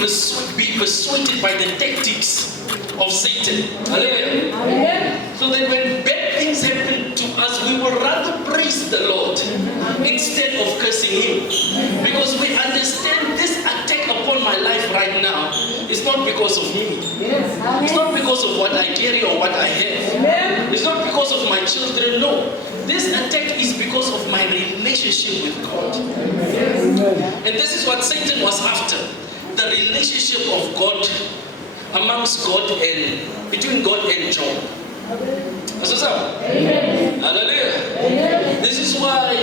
be persuaded by the tactics of Satan. Hallelujah. Amen. So that when bad things happen to us, we will rather praise the Lord instead of cursing Him. Because we understand this attack upon my life right now is not because of me. Yes. It's not because of what I carry or what I have. Amen. It's not because of my children, no. This attack is because of my relationship with God. Amen. And this is what Satan was after. The relationship of God, amongst God and between God and Job. Amen. Hallelujah. Amen. This is why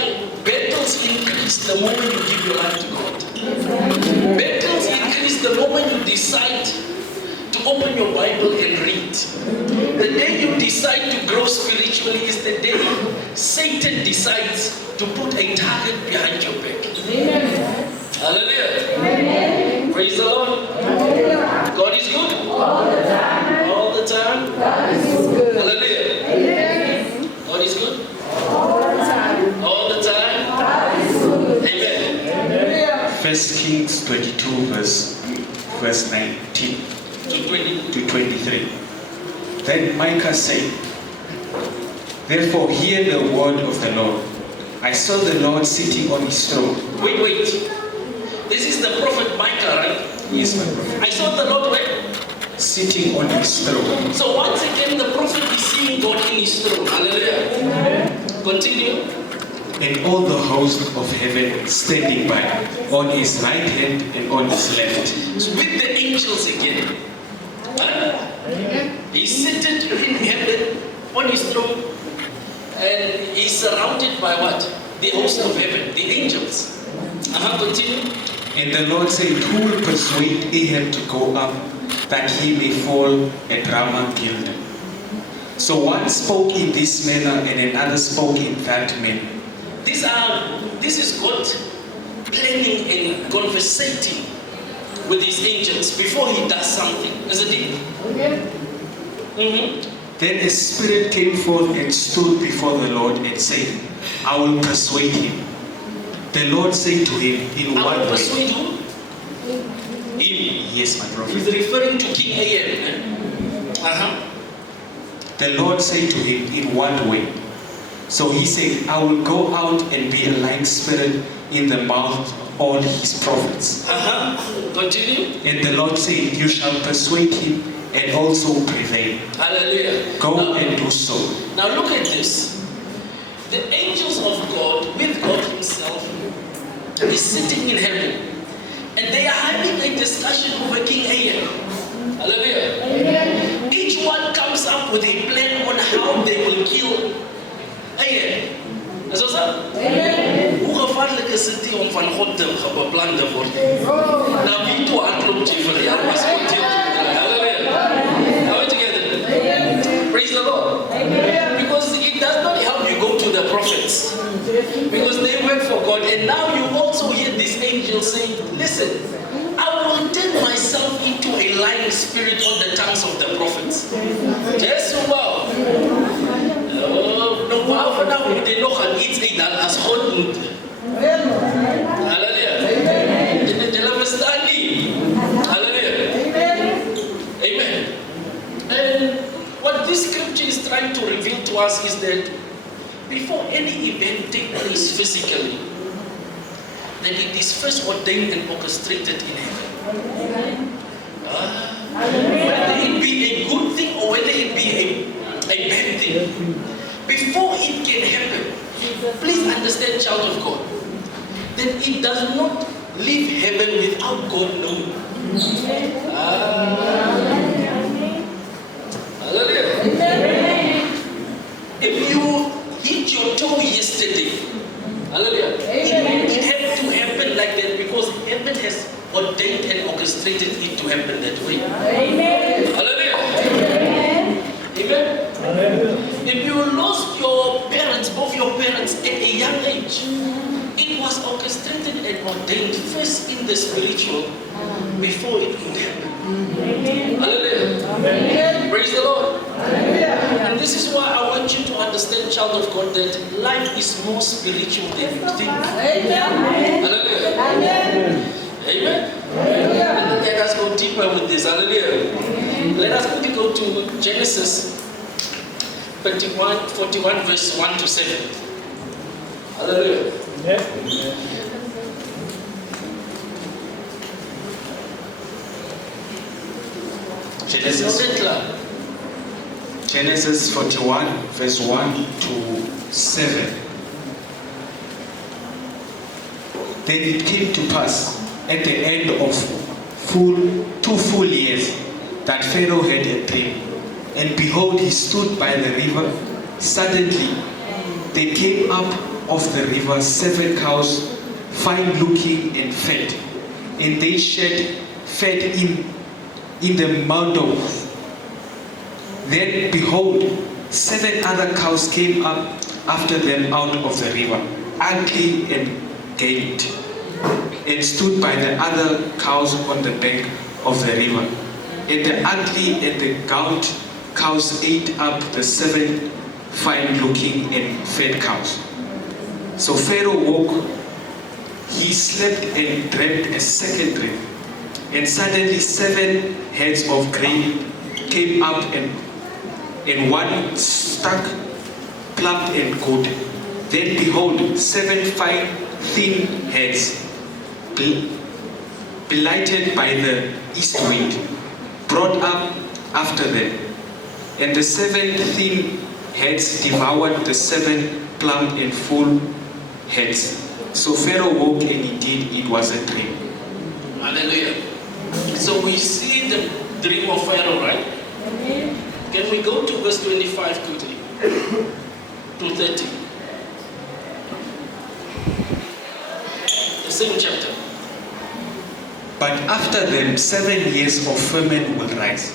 battles increase the moment you give your life to God. Battles increase the moment you decide to open your Bible and read. The day you decide to grow spiritually is the day Satan decides to put a target behind your back. Amen. Hallelujah. Amen. Praise the Lord. Hallelujah. God is good. All the time. All the time. God is good. Hallelujah. Amen. God is good. All the time. All the time. God is good. Amen. Amen. 1 Kings 22 verse 19 to 23. Then Micah said, therefore hear the word of the Lord. I saw the Lord sitting on his throne. Wait. This is the prophet Micah, right? Yes, my prophet. I saw the Lord where? Sitting on his throne. So once again, the prophet is seeing God in his throne. Hallelujah. Amen. Continue. And all the host of heaven standing by, on his right hand and on his left. So with the angels again. He's seated in heaven on his throne. And he's surrounded by what? The host of heaven, the angels. Continue. And the Lord said, who will persuade Ahab to go up, that he may fall at Ramah Gilead? So one spoke in this manner, and another spoke in that manner. This is God planning and conversating with his angels before he does something, isn't it? Mm-hmm. Then a spirit came forth and stood before the Lord and said, I will persuade him. The Lord said to him, in what way? Persuade who? Him. Yes, my prophet. He's referring to King Ahab. The Lord said to him, in what way? So he said, I will go out and be a lying spirit in the mouth of all his prophets. Continue. And the Lord said, you shall persuade him and also prevail. Hallelujah. Go and do so. Now look at this. The angels of God, with God himself, is sitting in heaven. And they are having a discussion over King Ahab. Hallelujah. Amen. Each one comes up with a plan on how they will kill Ahab. Is dat zo? Amen. Hoe gevaarlijk is het om van God te beplan te worden? Nou, wie toe hardloopt je voor jou als God heel te Hallelujah. Are we together? Amen. Praise the Lord. Amen. Because it does not help you go to the prophets. Because they work for God. And now you also hear this angel saying, listen, I will turn myself into a lying spirit on the tongues of the prophets. Yes, wow. No, wow, now they know how it's a that as God would. Hallelujah. They understand me. Hallelujah. Amen. And what this scripture is trying to reveal to us is that before any event takes place physically, then it is first ordained and orchestrated in heaven. Whether it be a good thing or whether it be a bad thing, before it can happen, please understand, child of God, that it does not leave heaven without God knowing. Hallelujah. If you hit your toe yesterday, hallelujah, it had to happen like that because heaven has ordained and orchestrated it to happen that way. Amen. Hallelujah. Amen. Amen. If you lost your parents, both your parents, at a young age, it was orchestrated and ordained first in the spiritual before it could happen. Amen. Hallelujah. Amen. Praise the Lord. Hallelujah. And this is why I want you to understand, child of God, that life is more spiritual than you think. Amen. Hallelujah. Amen. Amen. Amen. let us go deeper with this. Hallelujah. Let us quickly go to Genesis 41 verse 1 to 7. Hallelujah. Genesis 41 verse 1 to 7. Then it came to pass at the end of 2 full years that Pharaoh had a dream, and behold, he stood by the river. Suddenly there came up of the river 7 cows, fine looking and fat, and they fed in the meadow. Then behold, 7 other cows came up after them out of the river, ugly and gaunt, and stood by the other cows on the bank of the river. And the ugly and the gaunt cows ate up the 7 fine-looking and fat cows. So Pharaoh woke, he slept and dreamt a second dream. And suddenly 7 heads of grain came up, and one stuck, plump and good. Then behold, 7 fine, thin heads, blighted by the east wind, brought up after them. And the 7 thin heads devoured the 7 plump and full heads. So Pharaoh woke, and indeed it was a dream. Hallelujah. So we see the dream of Pharaoh, right? Can we go to verse 25 quickly? To 30. The same chapter. But after them 7 years of famine will rise,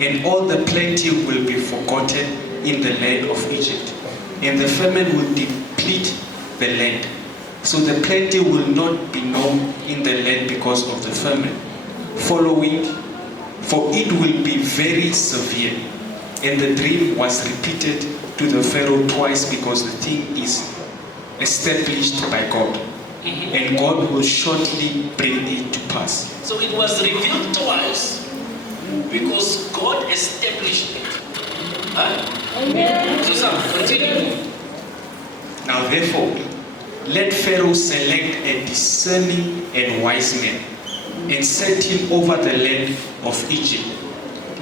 and all the plenty will be forgotten in the land of Egypt, and the famine will deplete the land. So the plenty will not be known in the land because of the famine following, for it will be very severe. And the dream was repeated to the Pharaoh twice, because the thing is established by God, and God will shortly bring it to pass. So it was revealed twice because God established it. Amen. So Sam, continue. Now therefore, let Pharaoh select a discerning and wise man, and set him over the land of Egypt.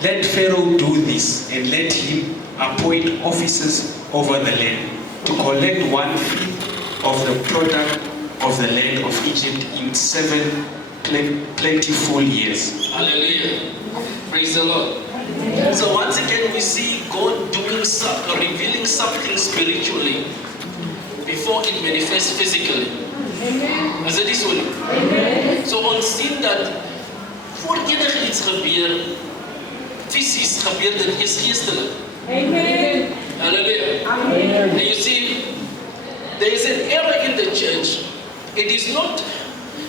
Let Pharaoh do this, and let him appoint officers over the land, to collect 1/5 of the product of the land of Egypt in 7 plentiful years. Hallelujah. Praise the Lord. So once again we see God doing revealing something spiritually before it manifests physically. Amen. As it is one. Amen. So ons sien dat voor iets gebeur, fisies gebeur dit is geestelik. Amen. Hallelujah. Amen. And you see, there is an error in the church. It is not,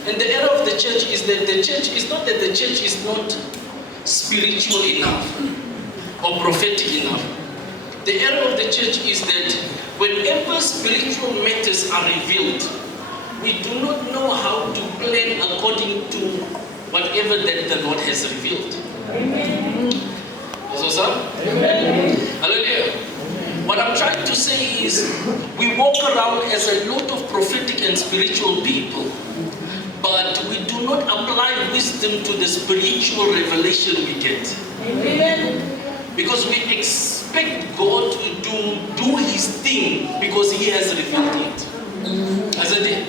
and the error of the church is that the church is not that the church is not spiritual enough or prophetic enough. The error of the church is that whenever spiritual matters are revealed, we do not know how to plan according to whatever that the Lord has revealed. Amen. So, sir? Amen. Hallelujah. What I'm trying to say is, we walk around as a lot of prophetic and spiritual people, but we do not apply wisdom to the spiritual revelation we get. Amen. Because we expect God to do His thing because He has revealed it. As it is.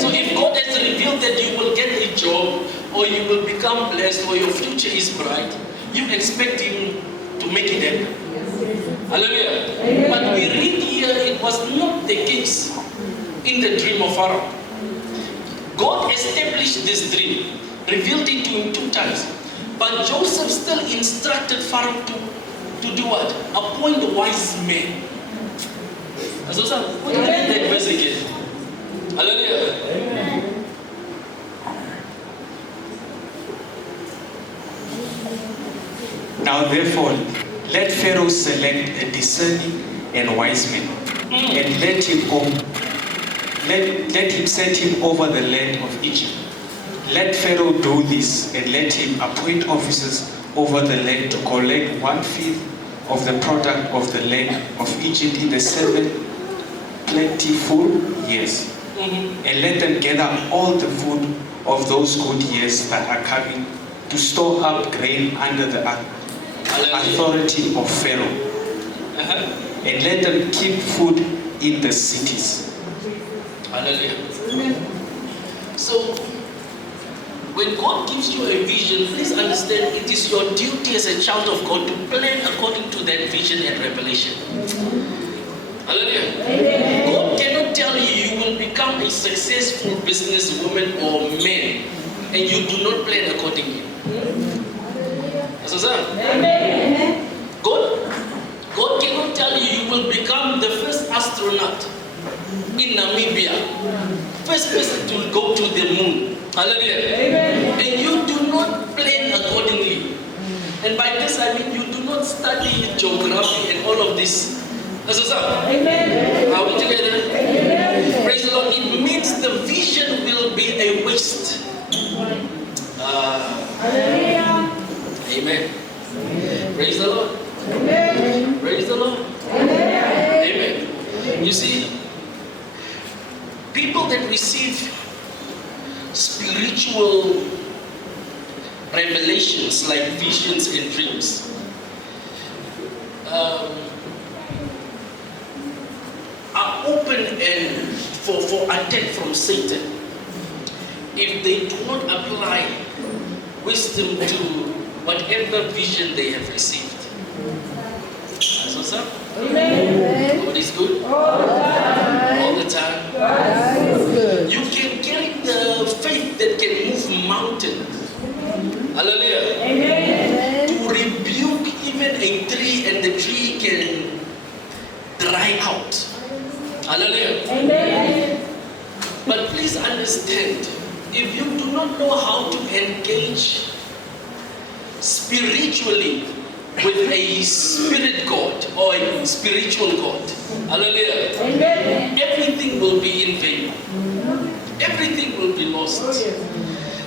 So if God has revealed that you will get a job, or you will become blessed, or your future is bright, you expect Him to make it happen. Hallelujah. Amen. But we read here it was not the case in the dream of Pharaoh. God established this dream, revealed it to him 2 times. But Joseph still instructed Pharaoh to do what? Appoint wise men. So, what did that verse again? Hallelujah. Amen. Now therefore, let Pharaoh select a discerning and wise man, and let him set him over the land of Egypt. Let Pharaoh do this, and let him appoint officers over the land to collect 1/5 of the product of the land of Egypt in the 7 plentiful years. And let them gather all the food of those good years that are coming to store up grain under the authority of Pharaoh. And let them keep food in the cities. Hallelujah. So, when God gives you a vision, please understand it is your duty as a child of God to plan according to that vision and revelation. Hallelujah. God cannot tell you you will become a successful businesswoman or man and you do not plan accordingly. That's what's up. God cannot tell you you will become the first astronaut in Namibia, first person to go to the moon. Hallelujah. And you do not plan accordingly. And by this I mean you do not study geography and all of this. That's what's up. Are we together? Praise the Lord. It means the vision will be a waste. Amen. Praise the Lord. Praise the Lord. Amen. You see, people that receive spiritual revelations like visions and dreams are open and for attack from Satan if they do not apply wisdom to whatever vision they have received. That's what's up. God is good all the time. You can carry the faith that can move mountains. Hallelujah. To rebuke even a tree and the tree can dry out. Hallelujah. But please understand, if you do not know how to engage spiritually with a spirit God or a spiritual God, hallelujah, everything will be in vain. Everything will be lost.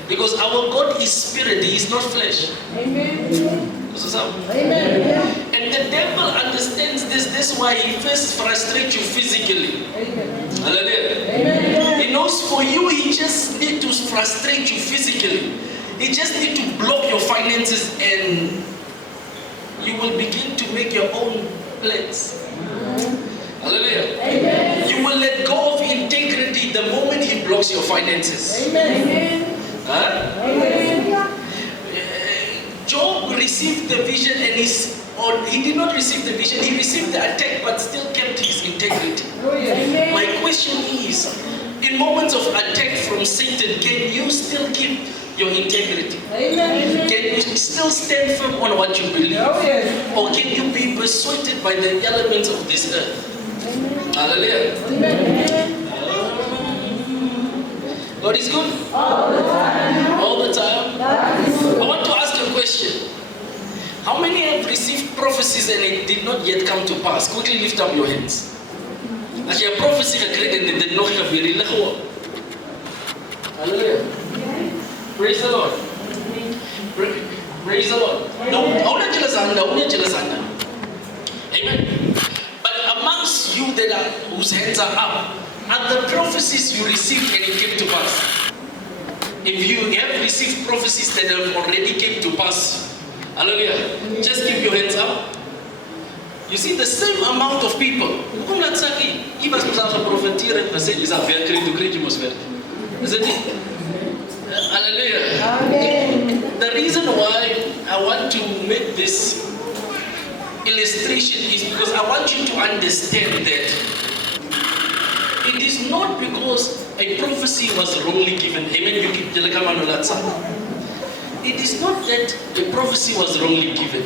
Because our God is spirit, He is not flesh. And the devil understands this. That's why he first frustrates you physically. Hallelujah. He knows for you, he just needs to frustrate you physically. He just needs to block your finances and you will begin to make your own plans. Hallelujah. You will let go of integrity the moment he blocks your finances. Job received the vision and he did not receive the vision, he received the attack but still kept his integrity. My question is, in moments of attack from Satan, can you still keep your integrity? Can you still stand firm on what you believe? Or can you be persuaded by the elements of this earth? Hallelujah. God is good all the time. All the time. I want to ask you a question. How many have received prophecies and it did not yet come to pass? Quickly lift up your hands. As your prophecy agreed and it did not have been. Hallelujah. Praise the Lord. Praise the Lord. Amen. But amongst you that are whose hands are up, are the prophecies you received and it came to pass? If you have received prophecies that have already came to pass, hallelujah, just keep your hands up. You see the same amount of people. Isn't it? Hallelujah. The reason why I want to make this illustration is because I want you to understand that it is not because a prophecy was wrongly given. Amen. It is not that the prophecy was wrongly given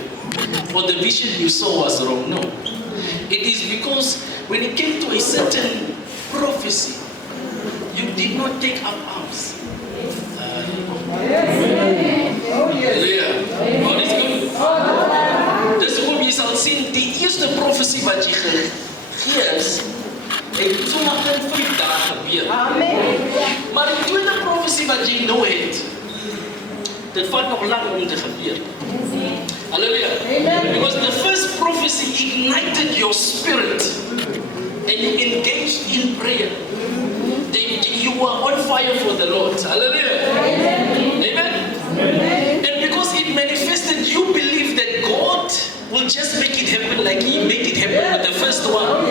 or the vision you saw was wrong. No. It is because when it came to a certain prophecy, you did not take up arms. Hallelujah. God is good. Dis hoekom jy sal sien die eerste profesie wat jy gees het sommer in 5 dae gebeur. Amen. Maar die tweede profesie wat jy nou het, dit vat nog lang om te gebeur. Hallelujah. Because the first prophecy ignited your spirit and you engaged in prayer. You were on fire for the Lord. Hallelujah. Amen. And because it manifested, you believe that God will just make it happen like He made it happen with the first one.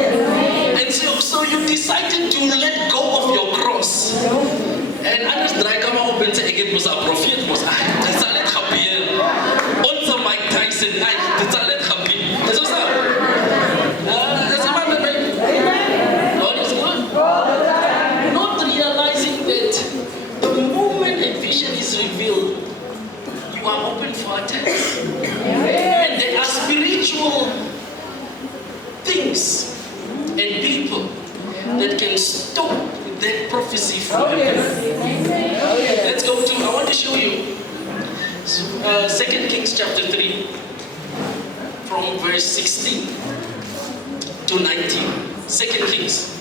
And so you decided to let go of your cross. And anders draai kom op en sê ek het mos 'n profeet mos. Dit sal net gebeur. Ons Mike Tyson, dit sal net gebeur. Dis ons nou. Dis maar met God is good. Not realizing that the moment a vision is revealed, you are open for attack. And there are spiritual things and people that can stop that prophecy from happening. Let's go to, I want to show you 2 Kings chapter 3 from verse 16 to 19. 2 Kings